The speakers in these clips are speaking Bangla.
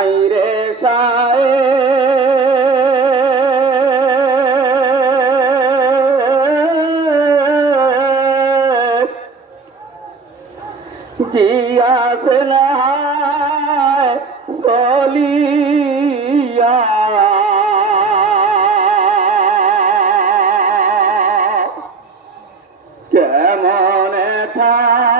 নাই রে সায় জিয়াসেন হায় সলিয়া কেমন থাকিব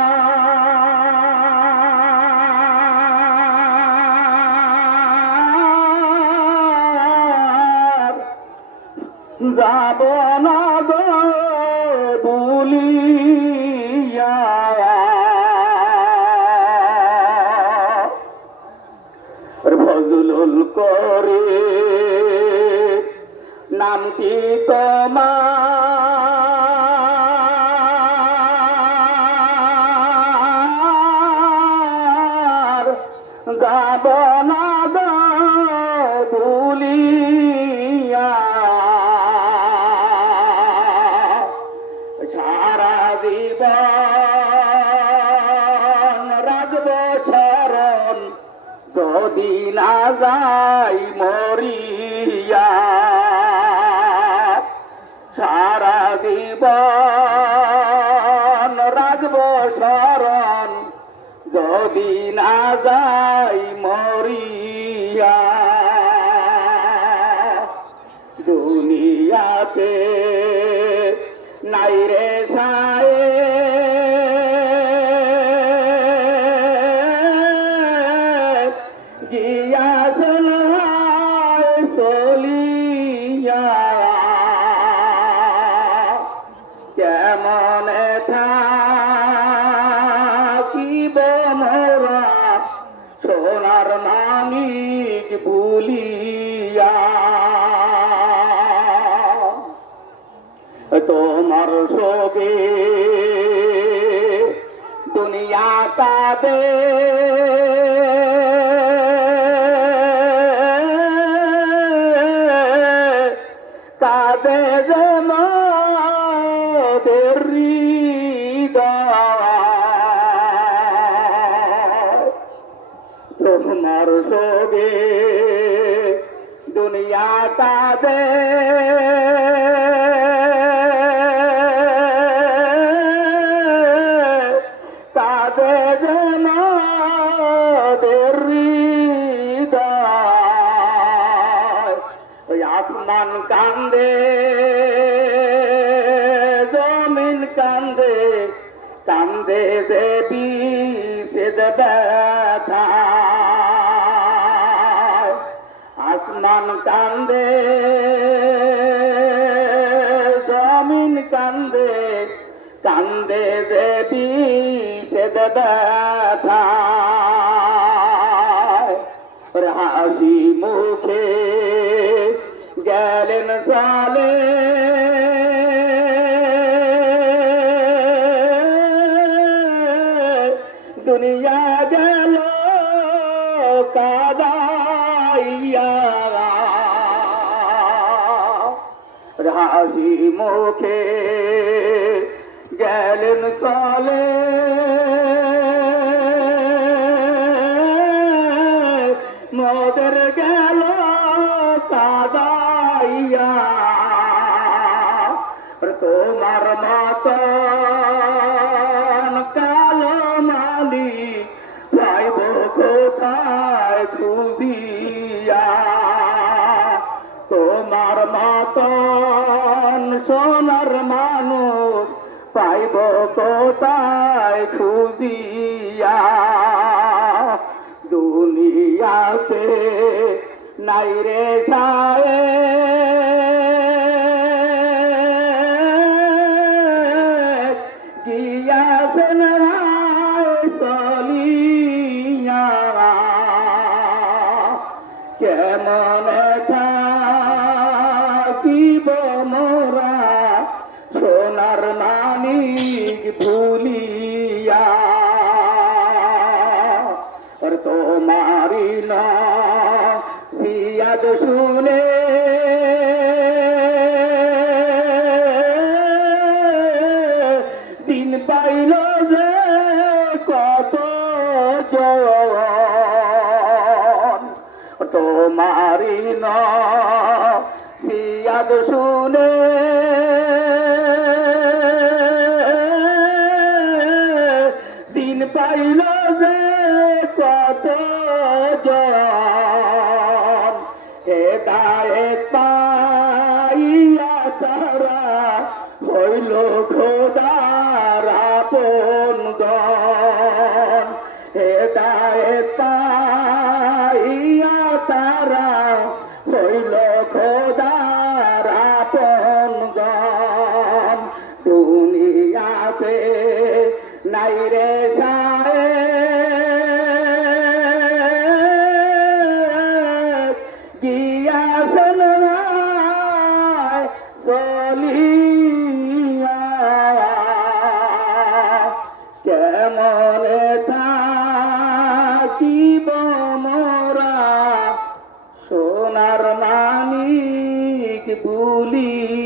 নামটি তোমার? যাব না শরণ যদি না যাই মরিয়া। সারা জীবন রাখব শরণ। যদি না যাই মরিয়া দুনিয়াতে নাই রে তোমার শোকে দুনিয়া কাঁদে। কাঁদে যে তোমার সবে দুনিয়া কাঁদে। আসমান কান্দে, জমিন কান্দে কান্দে দেবী সে ব্যথা। আসমান কান্দে, জমিন কান্দে কান্দে দেবী সে ব্যথা। সালে। দুনিয়া গেল কাদাইয়া। হাসি মুখে গেলেন সালে। মদের গেল তোমার মতন কালো মালি যাইব কোথায় খুঁজিয়া? তোমার মতন সোনার মানুষ, পাইব কোথায় খুঁজিয়া? দুনিয়াতে নাই রে সায়ে। কেমন থাকিব মোরা? সোনার মানিক ভুলিয়া। তোমারি না সিয়াদ শুনে। দিন পাইল যে কত জয় তোমারি না সিয়াদ শুনে দিন পাইল যে কত হেদায়েত পাইয়া তারা হইল খোদার আপন গণ। হেদায়েত খোদার আপন গণ। দুনিয়াতে নাই রে সাহেব গিয়াছেন চলিয়া। কেমনে থাকিব কুলি